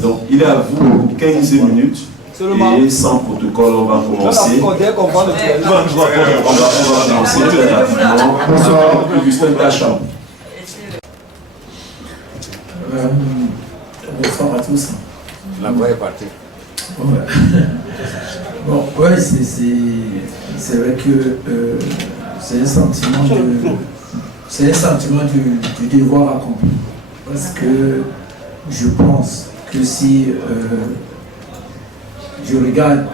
Donc, il est à vous pour 15 minutes. Et sans protocole, on va commencer. On va commencer très rapidement. Bonsoir, Augustin Tacham. Bonsoir à tous. La voix est partie. Bon, ouais, c'est vrai que c'est un sentiment du devoir accompli. Parce que je pense que si je regarde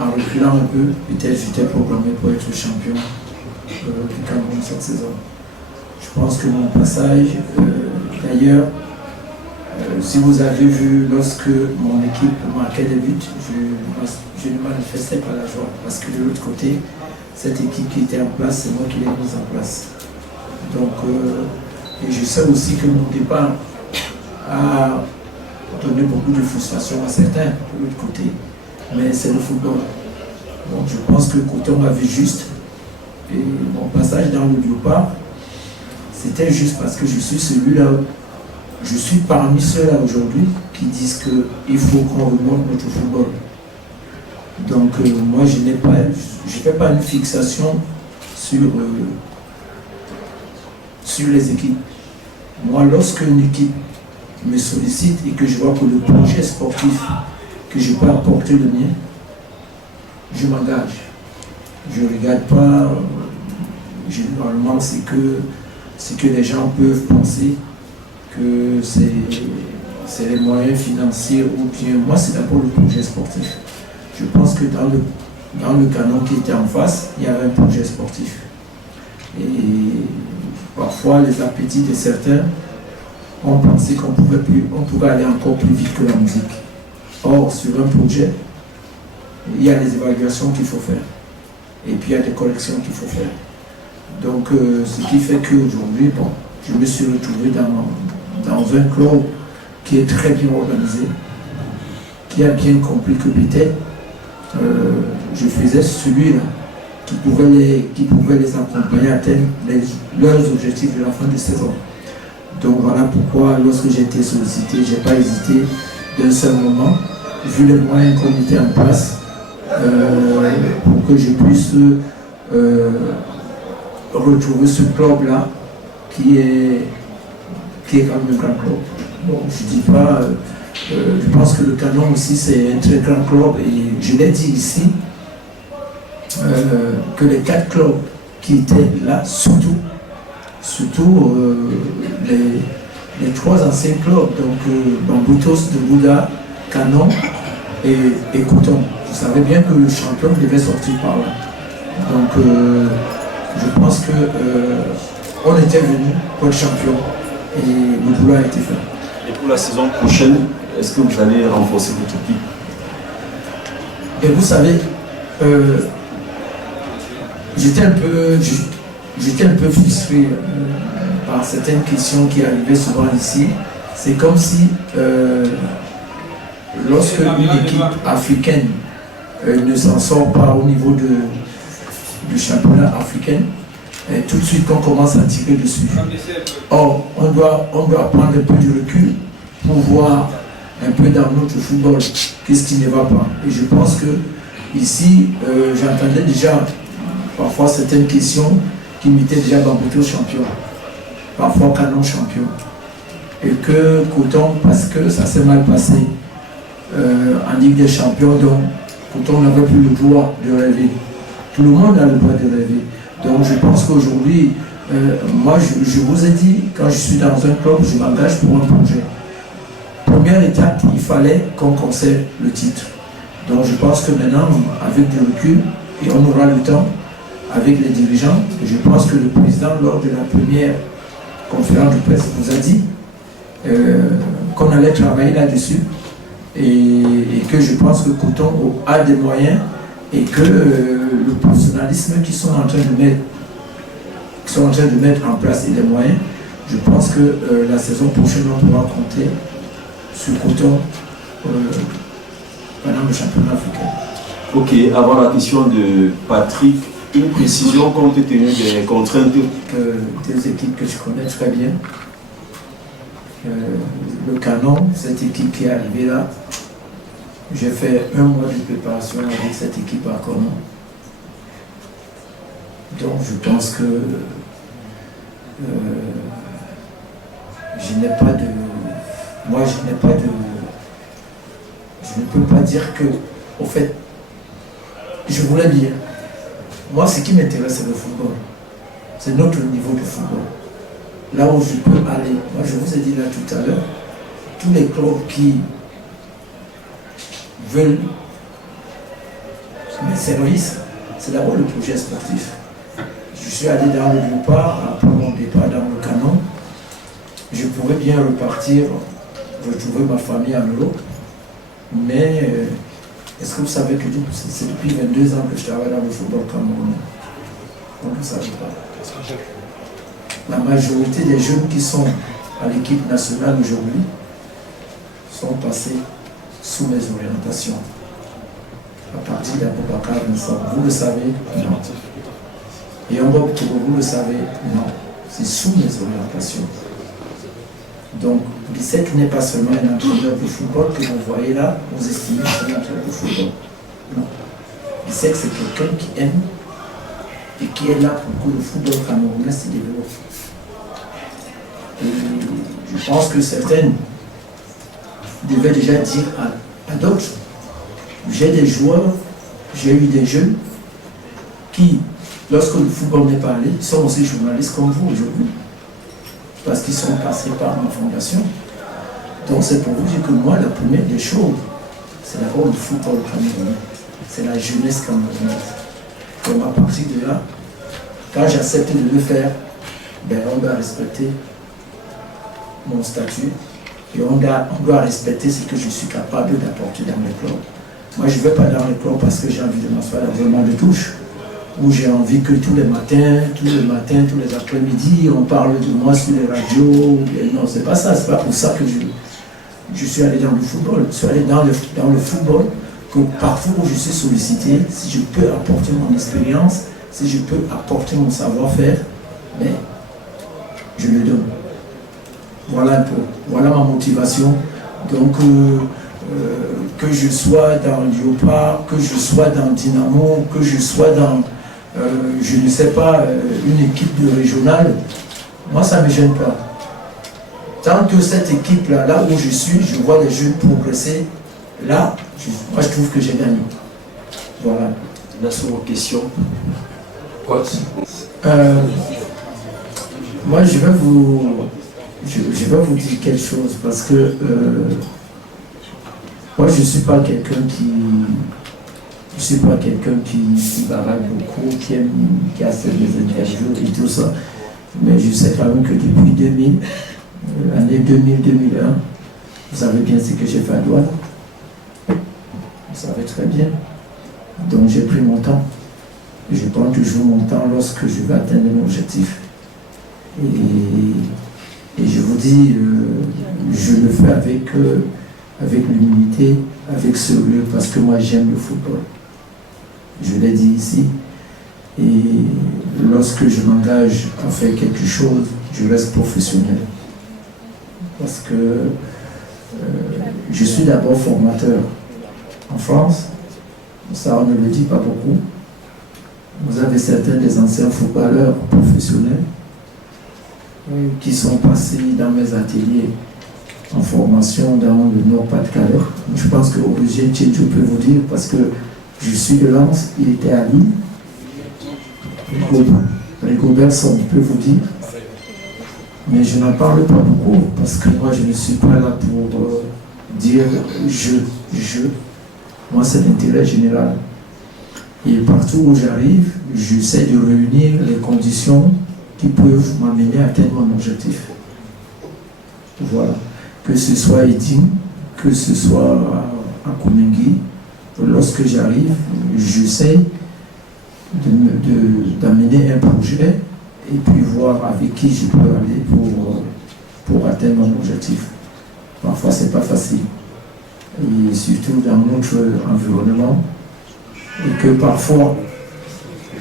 en reculant un peu, peut-être j'étais programmé pour être champion du Cameroun cette saison. Je pense que mon passage, d'ailleurs, si vous avez vu, lorsque mon équipe marquait des buts, je ne manifestais pas la joie. Parce que de l'autre côté, cette équipe qui était en place, c'est moi qui l'ai mise en place. Donc, et je sais aussi que mon départ a donné beaucoup de frustration à certains de l'autre côté. Mais c'est le football. Donc je pense que Coton a vu juste. Et mon passage dans le Léopard, c'était juste parce que je suis celui-là. Je suis parmi ceux-là aujourd'hui qui disent qu'il faut qu'on remonte notre football. Donc moi je ne fais pas une fixation sur les équipes. Moi, lorsque une équipe me sollicite et que je vois que le projet sportif que je peux apporter le mien, je m'engage. Je ne regarde pas, généralement, c'est que les gens peuvent penser que c'est les moyens financiers ou bien moi, c'est d'abord le projet sportif. Je pense que dans le canon qui était en face, il y avait un projet sportif. Et parfois, les appétits de certains ont pensé qu'on pouvait aller encore plus vite que la musique. Or, sur un projet, il y a des évaluations qu'il faut faire. Et puis, il y a des corrections qu'il faut faire. Donc, ce qui fait qu'aujourd'hui, bon, je me suis retrouvé dans un club qui est très bien organisé, qui a bien compris que peut-être je faisais celui-là qui pouvait les accompagner à atteindre leurs objectifs de la fin de saison. Donc voilà pourquoi, lorsque j'ai été sollicité, je n'ai pas hésité d'un seul moment, vu les moyens qu'on mettait en place, pour que je puisse retrouver ce club-là qui est quand même un grand club. Bon, je dis pas, je pense que le Canon aussi c'est un très grand club et je l'ai dit ici, que les 4 clubs qui étaient là, surtout les 3 anciens clubs, donc Bamboutos, de Bouddha, Canon et Coton. Je savais bien que le champion devait sortir par là. Donc je pense que on était venu pour être champion et le boulot a été fait. Et pour la saison prochaine, est-ce que vous allez renforcer votre équipe? Et vous savez, j'étais un peu frustré par certaines questions qui arrivaient souvent ici. C'est comme si lorsque une équipe africaine ne s'en sort pas au niveau du championnat africain, tout de suite on commence à tirer dessus. Or, on doit prendre un peu de recul pour voir un peu dans notre football qu'est-ce qui ne va pas. Et je pense que ici, j'entendais déjà parfois certaines questions qui mettaient déjà Bambouto champion, parfois Canon champion. Et que Coton, parce que ça s'est mal passé en Ligue des Champions, donc Coton n'avait plus le droit de rêver. Tout le monde a le droit de rêver. Donc je pense qu'aujourd'hui, moi je vous ai dit, quand je suis dans un club, je m'engage pour un projet. Première étape, il fallait qu'on conserve le titre. Donc je pense que maintenant, avec du recul, et on aura le temps, avec les dirigeants, et je pense que le président, lors de la première conférence de presse, nous a dit qu'on allait travailler là-dessus, et que je pense que Coton a des moyens, et que le professionnalisme qu'ils sont en train de mettre en place et les moyens, je pense que la saison prochaine, on pourra compter sur Coton pendant le championnat africain. Ok, avant la question de Patrick, une précision compte tenu des contraintes. Des équipes que je connais très bien. le Canon, cette équipe qui est arrivée là, j'ai fait 1 mois de préparation avec cette équipe à Canon. Donc je pense que je n'ai pas de... Moi je n'ai pas de... Je ne peux pas dire que, au fait, je voulais bien. Moi ce qui m'intéresse c'est le football. C'est notre niveau de football. Là où je peux aller. Moi je vous ai dit là tout à l'heure, tous les clubs qui veulent mes services, c'est d'abord le projet sportif. Je suis allé dans le départ, après mon départ dans le Canon, je pourrais bien repartir, retrouver ma famille en Europe, mais est-ce que vous savez que c'est depuis 22 ans que je travaille dans le football camerounais? Vous ne savez pas. La majorité des jeunes qui sont à l'équipe nationale aujourd'hui sont passés sous mes orientations. À partir d'Aboubacar Vincent, vous le savez? Non. Et en Bob Togo, vous le savez? Non. C'est sous mes orientations. Donc, Bissek n'est pas seulement un entraîneur de football que vous voyez là, vous estimez que c'est un entraîneur de football. Non. Bissek, c'est quelqu'un qui aime et qui est là pour que le football camerounais se développe. Et je pense que certaines devaient déjà dire à d'autres, j'ai des joueurs, j'ai eu des jeunes qui, lorsque le football n'est pas allé, sont aussi journalistes comme vous aujourd'hui. Parce qu'ils sont passés par ma fondation. Donc c'est pour vous dire que moi, la première des choses, c'est d'abord le football camerounais. C'est la jeunesse camerounaise. Donc à partir de là, quand j'accepte de le faire, ben, on doit respecter mon statut et on doit respecter ce que je suis capable d'apporter dans les clubs. Moi, je ne vais pas dans les clubs parce que j'ai envie de m'asseoir dans un banc de touche, où j'ai envie que tous les matins, tous les après-midi, on parle de moi sur les radios. Et non, c'est pas ça, c'est pas pour ça que je suis allé dans le football. Je suis allé dans le football, que parfois où je suis sollicité, si je peux apporter mon expérience, si je peux apporter mon savoir-faire, mais je le donne. Voilà un peu, voilà ma motivation. Donc, que je sois dans Léopard, que je sois dans Dynamo, que je sois dans, je ne sais pas, une équipe de régionale, moi ça ne me gêne pas. Tant que cette équipe-là, là où je suis, je vois les jeunes progresser, là, moi je trouve que j'ai gagné. Voilà. Là, sur vos questions. Moi je vais vous dire quelque chose parce que moi je ne suis pas quelqu'un qui baraque beaucoup, qui a fait des interviews et tout ça. Mais je sais quand même que depuis 2000, l'année 2000-2001, vous savez bien ce que j'ai fait à Douala. Vous savez très bien. Donc j'ai pris mon temps. Je prends toujours mon temps lorsque je vais atteindre mon objectif. Et je vous dis, je le fais avec l'humilité, avec sérieux, parce que moi j'aime le football. Je l'ai dit ici. Et lorsque je m'engage à faire quelque chose, je reste professionnel. Parce que je suis d'abord formateur. En France, ça on ne le dit pas beaucoup. Vous avez certains des anciens footballeurs professionnels qui sont passés dans mes ateliers en formation dans le Nord-Pas-de-Calais. Je pense que Roger Tchédjo peut vous dire, parce que je suis de Lens, il était à Lille. Rigobertson peut vous dire. Mais je n'en parle pas beaucoup, parce que moi je ne suis pas là pour dire je. Moi c'est l'intérêt général. Et partout où j'arrive, j'essaie de réunir les conditions qui peuvent m'amener à atteindre mon objectif. Voilà. Que ce soit à Edine, que ce soit à Koumengi, lorsque j'arrive, j'essaie d'amener un projet et puis voir avec qui je peux aller pour atteindre mon objectif. Parfois, c'est pas facile. Et surtout dans notre environnement. Et que parfois,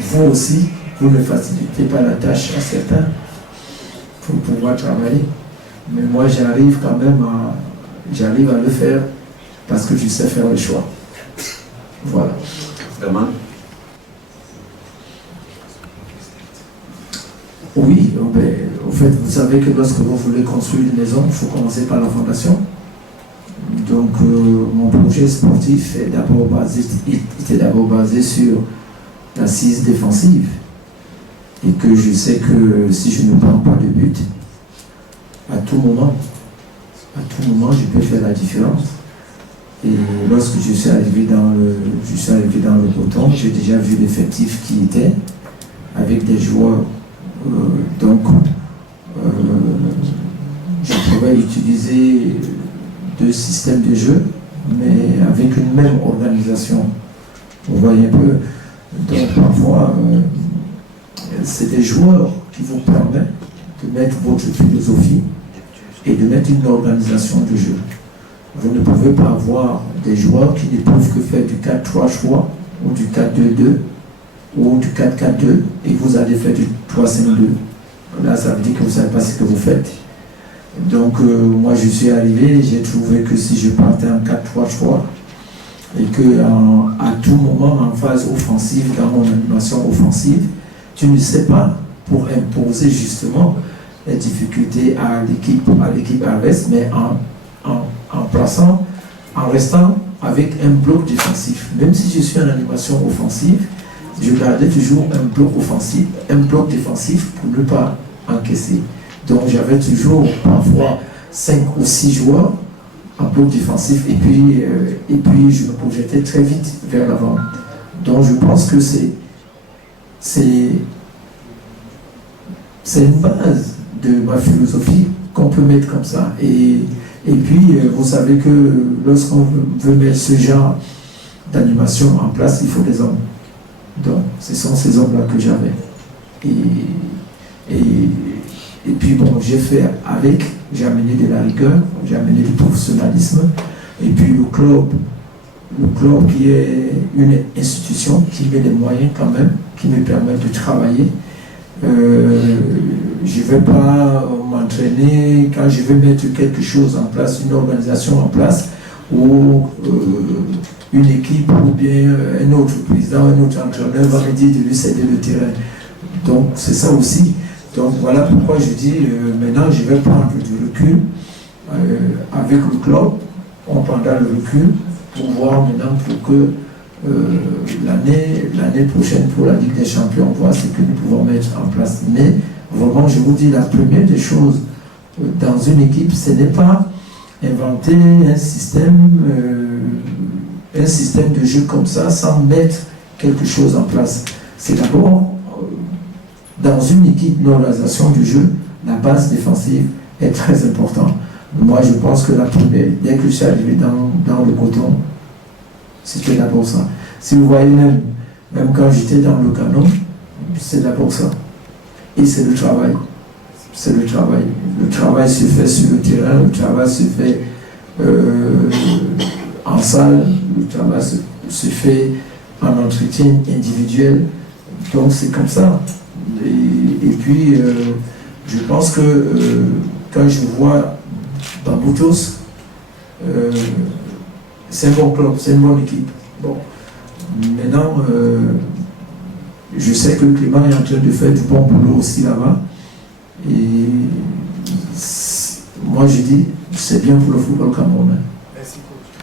vous aussi, vous ne facilitez pas la tâche à certains pour pouvoir travailler. Mais moi, j'arrive quand même j'arrive à le faire parce que je sais faire le choix. Voilà. Vraiment. Oui, en fait, vous savez que lorsque vous voulez construire une maison, il faut commencer par la fondation. Donc, mon projet sportif était d'abord basé sur l'assise défensive. Et que je sais que si je ne prends pas de but, à tout moment, je peux faire la différence. Et lorsque je suis arrivé dans le peloton, j'ai déjà vu l'effectif qui était, avec des joueurs. Je pouvais utiliser 2 systèmes de jeu, mais avec une même organisation. Vous voyez un peu. Donc parfois, c'est des joueurs qui vous permettent de mettre votre philosophie et de mettre une organisation de jeu. Vous ne pouvez pas avoir des joueurs qui ne peuvent que faire du 4-3-3 ou du 4-2-2 ou du 4-4-2 et vous allez faire du 3-5-2. Là, ça veut dire que vous ne savez pas ce que vous faites. Donc, moi, je suis arrivé, j'ai trouvé que si je partais en 4-3-3 et qu'à tout moment, en phase offensive, dans mon animation offensive, tu ne sais pas pour imposer justement les difficultés à l'équipe adverse, mais en restant avec un bloc défensif. Même si je suis en animation offensive, je gardais toujours un bloc défensif pour ne pas encaisser. Donc j'avais toujours parfois 5 ou 6 joueurs en bloc défensif et puis je me projetais très vite vers l'avant. Donc je pense que c'est une base de ma philosophie qu'on peut mettre comme ça. Et puis vous savez que lorsqu'on veut mettre ce genre d'animation en place, il faut des hommes. Donc ce sont ces hommes-là que j'avais. Et puis bon, j'ai amené de la rigueur, j'ai amené du professionnalisme, et puis le club qui est une institution qui met des moyens quand même, qui me permet de travailler. Je ne vais pas m'entraîner quand je vais mettre quelque chose en place, une organisation en place, ou une équipe ou bien un autre président, un autre entraîneur va me dire de lui céder le terrain. Donc c'est ça aussi. Donc voilà pourquoi je dis maintenant je vais prendre du recul avec le club, on prendra le recul pour voir maintenant pour que l'année prochaine pour la Ligue des Champions, voir ce que nous pouvons mettre en place. Mais vraiment je vous dis la première des choses dans une équipe, ce n'est pas inventer un système de jeu comme ça sans mettre quelque chose en place. C'est d'abord dans une équipe, l'organisation du jeu, la base défensive est très importante. Moi, je pense que la première, dès que je suis arrivé dans le coton, c'était d'abord ça. Si vous voyez même quand j'étais dans le canon, c'est d'abord ça. Et c'est le travail. C'est le travail. Le travail se fait sur le terrain, le travail se fait en salle, le travail se fait en entretien individuel. Donc c'est comme ça. Et puis, je pense que quand je vois Bamboutos, c'est un bon club, c'est une bonne équipe. Bon, maintenant, je sais que Clément est en train de faire du bon boulot aussi là-bas. Et moi, je dis, c'est bien pour le football camerounais. Merci, coach.